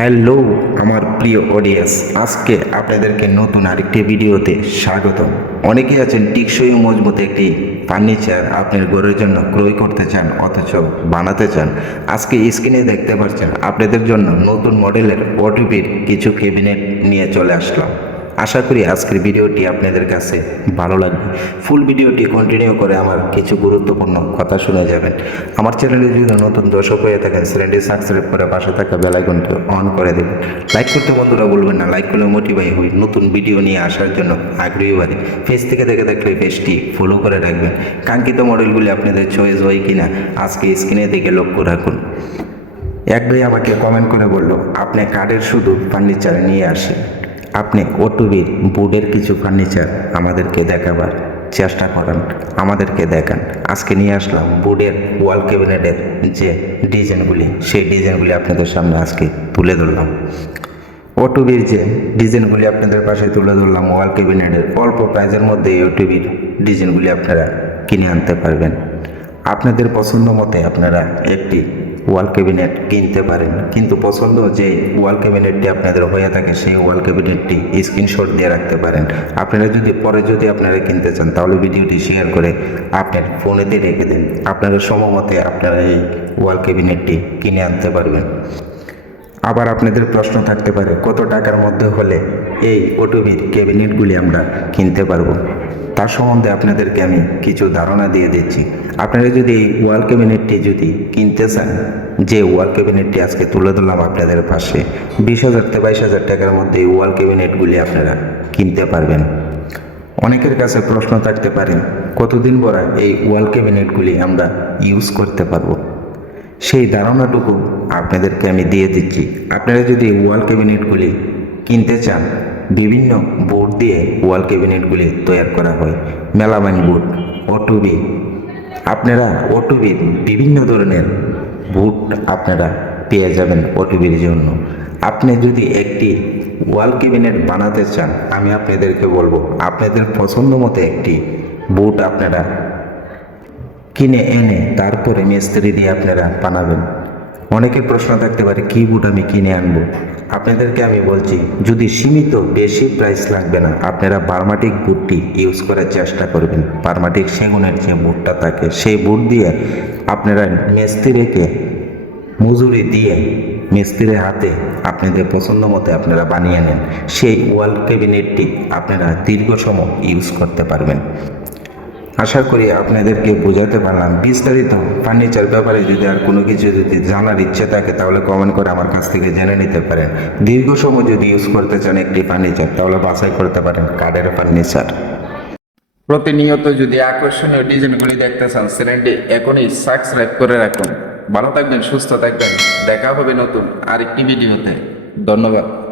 Hello, আমার প্রিয় audience আজকে আপনাদেরকে নতুন আরেকটি ভিডিওতে স্বাগতম। অনেকে আছেন টিকসই মজবুত একটি ফার্নিচার আপনার ঘরের জন্য ক্রয় করতে চান অথচ বানাতে চান। আজকে স্ক্রিনে দেখতে পাচ্ছেন, আপনাদের জন্য নতুন মডেলের ওটিপির কিছু ক্যাবিনেট নিয়ে চলে আসলাম। আশা করি আজকের ভিডিওটি আপনাদের কাছে ভালো লাগবে। ফুল ভিডিওটি কন্টিনিউ করে আমার কিছু গুরুত্বপূর্ণ কথা শুনে যাবেন। আমার চ্যানেলে যদি নতুন দর্শক হয়ে থাকেন চ্যানেলটি সাবস্ক্রাইব করে পাশে থাকা বেলাইকনটি অন করে দেবেন। লাইক করতে বন্ধুরা বলবেন না লাইক করলে মোটিভাই হই। নতুন ভিডিও নিয়ে আসার জন্য আগ্রহী বাড়ে ফেস থেকে দেখে দেখলে পেজটি ফলো করে রাখবেন। কাঙ্ক্ষিত মডেলগুলি আপনাদের চয়েস হয় কিনা, আজকে স্ক্রিনে দিকে লক্ষ্য রাখুন। এক ভাই আমাকে কমেন্ট করে বলল, আপনি কাঠের শুধু ফার্নিচার নিয়ে আসেন। আপনি ওটুবির বোর্ডের কিছু ফার্নিচার আমাদেরকে দেখাবার চেষ্টা করেন, আমাদেরকে দেখান। আজকে নিয়ে আসলাম বোর্ডের ওয়াল ক্যাবিনেটের যে ডিজাইনগুলি, সেই ডিজাইনগুলি আপনাদের সামনে আজকে তুলে ধরলাম। ওটুবির যে ডিজাইনগুলি আপনাদের পাশে তুলে ধরলাম, ওয়াল ক্যাবিনেটের অল্প প্রাইজের মধ্যে এই ওটুবির ডিজাইনগুলি আপনারা কিনে আনতে পারবেন। আপনাদের পছন্দ মতে আপনারা একটি ওয়াল ক্যাবিনেট কিনতে পারেন। কিন্তু পছন্দ যে ওয়াল ক্যাবিনেটটি আপনাদের হয়ে থাকে, সেই ওয়াল ক্যাবিনেটটি স্ক্রিনশট দিয়ে রাখতে পারেন। আপনারা যদি, পরে যদি আপনারা কিনতে চান, তাহলে ভিডিওটি শেয়ার করে আপনার ফোনেতে রেখে দিন। আপনারা সময়মতে আপনারা এই ওয়াল ক্যাবিনেটটি কিনে আনতে পারবেন। আবার আপনাদের প্রশ্ন থাকতে পারে, কত টাকার মধ্যে হলে এই ওটুবির ক্যাবিনেটগুলি আমরা কিনতে পারব? তার সম্বন্ধে আপনাদেরকে আমি কিছু ধারণা দিয়ে দিচ্ছি। আপনারা যদি এই ওয়াল ক্যাবিনেটটি যদি কিনতে চান, যে ওয়াল ক্যাবিনেটটি আজকে তুলে ধরলাম আপনাদের পাশে, বিশ হাজার থেকে বাইশ হাজার টাকার মধ্যে এই ওয়াল ক্যাবিনেটগুলি আপনারা কিনতে পারবেন। অনেকের কাছে প্রশ্ন থাকতে পারে, কতদিন পরে এই ওয়াল ক্যাবিনেটগুলি আমরা ইউজ করতে পারব? সেই ধারণাটুকু আপনাদেরকে আমি দিয়ে দিচ্ছি। আপনারা যদি ওয়াল ক্যাবিনেটগুলি কিনতে চান বিভিন্ন বোর্ড দিয়ে ওয়াল ক্যাবিনেটগুলি তৈরি করা হয়। মেলামানি বোর্ড ওটুবি আপনারা ওটুবির বিভিন্ন ধরনের বুট আপনারা পেয়ে যাবেন ওটুবির জন্য। আপনি যদি একটি ওয়াল ক্যাবিনেট বানাতে চান, আমি আপনাদেরকে বলব, আপনাদের পছন্দ মতো একটি বুট আপনারা কিনে এনে তারপরে মিস্ত্রি দিয়ে আপনারা বানাবেন। অনেকের প্রশ্ন থাকতে পারে, কী বুট আমি কিনে আনব? আপনাদেরকে আমি বলছি, যদি সীমিত বেশি প্রাইস লাগবে না, আপনারা বার্মাটিক বুটটি ইউজ করার চেষ্টা করবেন। বার্মাটিক সেগুনের যে বুটটা থাকে, সেই বুট দিয়ে আপনারা মিস্ত্রিকে মজুরি দিয়ে মিস্ত্রির হাতে আপনাদের পছন্দ মতো আপনারা বানিয়ে নেন। সেই ওয়াল ক্যাবিনেটটি আপনারা দীর্ঘ সময় ইউজ করতে পারবেন। আশা করি আপনাদেরকে বোঝাতে পারলাম। বিস্তারিত ফার্নিচার ব্যাপারে যদি আর কোনো কিছু যদি জানার ইচ্ছে থাকে, তাহলে কমেন্ট করে আমার কাছ থেকে জেনে নিতে পারেন। দীর্ঘ সময় যদি ইউজ করতে চান একটি ফার্নিচার তাহলে বাছাই করতে পারেন কাঠের ফার্নিচার প্রতিনিয়ত যদি আকর্ষণীয় ডিজাইনগুলি দেখতে চান, চ্যানেলটি এখনই সাবস্ক্রাইব করে রাখুন। ভালো থাকবেন, সুস্থ থাকবেন। দেখা হবে নতুন আরেকটি ভিডিওতে। ধন্যবাদ।